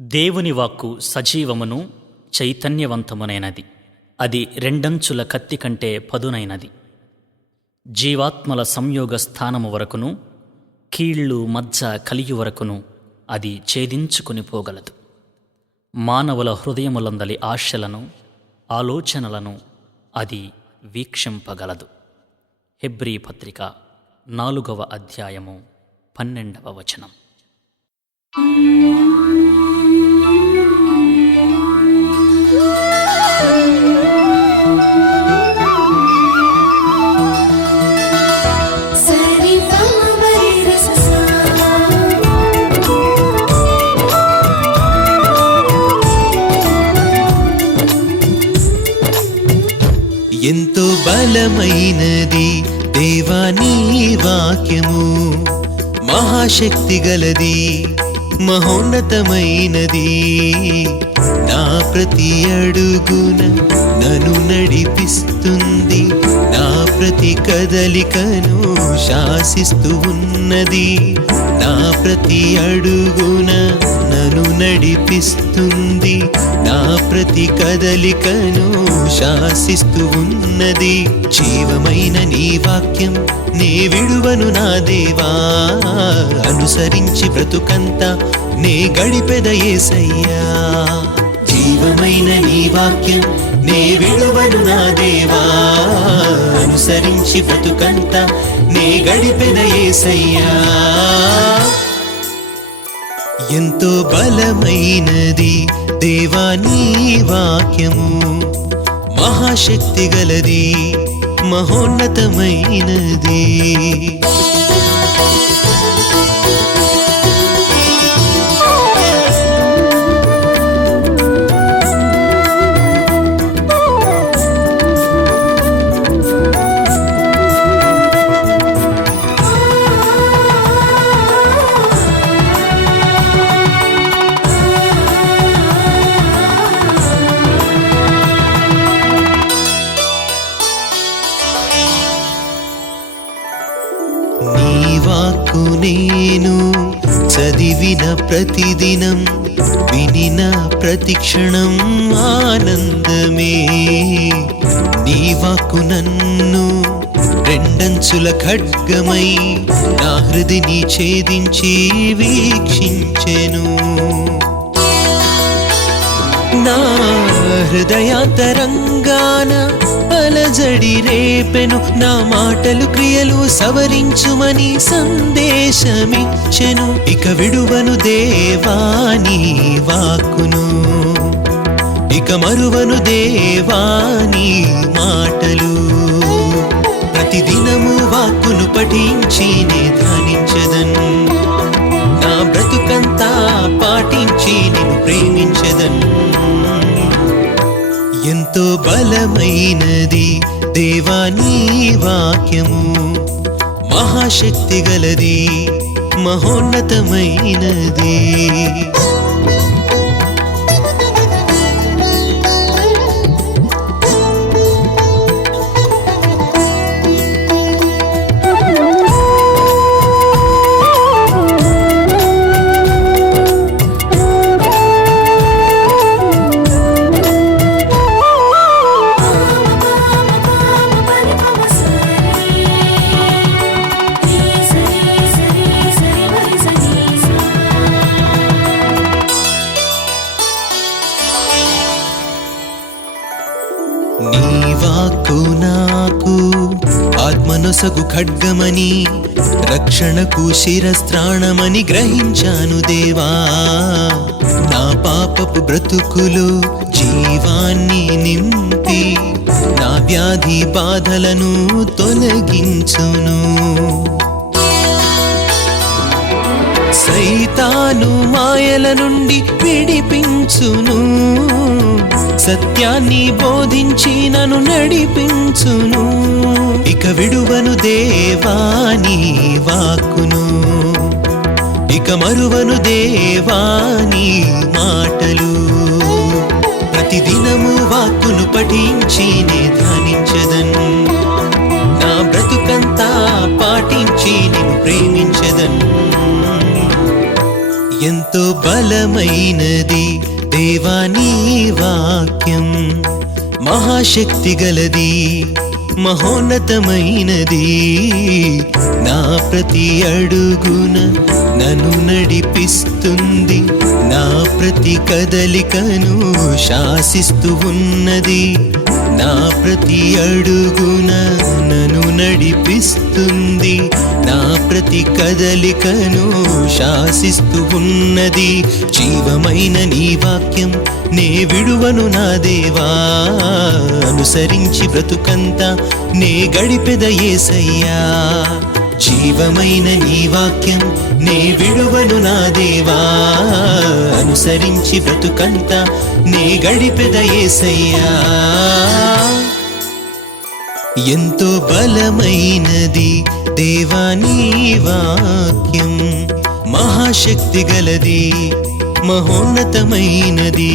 దేవుని వాక్కు సజీవమును చైతన్యవంతమునైనది. అది రెండంచుల కత్తి కంటే పదునైనది. జీవాత్మల సంయోగ స్థానము వరకును కీళ్ళు మజ్జ కలియు వరకును అది ఛేదించుకుని పోగలదు. మానవుల హృదయములందలి ఆశలను ఆలోచనలను అది వీక్షింపగలదు. హెబ్రీ పత్రిక నాలుగవ అధ్యాయము పన్నెండవ వచనం. ఎంతో బలమైనది దేవాని వాక్యము. మహాశక్తి గలది మహోన్నతమైనది. నా ప్రతి అడుగున నన్ను నడిపిస్తుంది. నా ప్రతి కదలికను శాసిస్తూ ఉన్నది. నా ప్రతి అడుగున నన్ను నడిపిస్తుంది. నా ప్రతి కదలికను శాసిస్తూ ఉన్నది. జీవమైన నీ వాక్యం నే విడువను నా దేవా. అనుసరించి బ్రతుకంతా నే గడిపెదయేసయ్యా జీవమైన నీ వాక్యం నే విడువను నా దేవా. అనుసరించి బ్రతుకంతా నీ గడిపెద ఏసయ్యా. ఎంతో బలమైనది దేవానీ వాక్యము మహాశక్తి గలది మహోన్నతమైనది. ప్రతిదినం వినిన ప్రతిక్షణం ఆనందమే. నీ వాక్కు నన్ను రెండంచుల ఖడ్గమై నా హృదిని ఛేదించి వీక్షించెను. నా హృదయాంతరంగాన జడి రేపెను నా మాటలు క్రియలు సవరించుమని సందేశమిచ్చెను. ఇక విడువను దేవాని వాక్కును. ఇక మరువను దేవాని మాటలు. ప్రతిదినము వాక్కును పఠించినే ఎంతో దేవా నీ వాక్యము మహాశక్తి గలది మహోన్నతమైనది. నీ వాక్కు నాకు ఆత్మనొసగు ఖడ్గమని రక్షణకు శిరస్త్రాణమని గ్రహించాను దేవా. నా పాపపు బ్రతుకులు జీవాన్ని నింపి నా వ్యాధి బాధలను తొలగించును. సైతాను మాయల నుండి విడిపించును. సత్యాన్ని బోధించి నన్ను నడిపించును. ఇక విడువను దేవాని వాక్కును. ఇక మరువను దేవాని మాటలు. ప్రతిదినము వాక్కును పఠించి బలమైనది దేవానీ వాక్యం మహాశక్తి గలది మహోన్నతమైనది. నా ప్రతి అడుగున నన్ను నడిపిస్తుంది నా ప్రతి కదలికను శాసిస్తూ ఉన్నది. నా ప్రతి అడుగున నన్ను నడిపిస్తుంది. నా ప్రతి కదలికను శాసిస్తూ ఉన్నది. జీవమైన నీ వాక్యం నే విడువను నా దేవా. అనుసరించి బ్రతుకంతా నే గడిపెద ఏసయ్యా. జీవమైన నీ వాక్యం నే విడువను నా దేవా. అనుసరించి బ్రతుకంత నే గడిపెదయేసయ్యా ఎంతో బలమైనది దేవానీ వాక్యం. మహాశక్తి గలది మహోన్నతమైనది.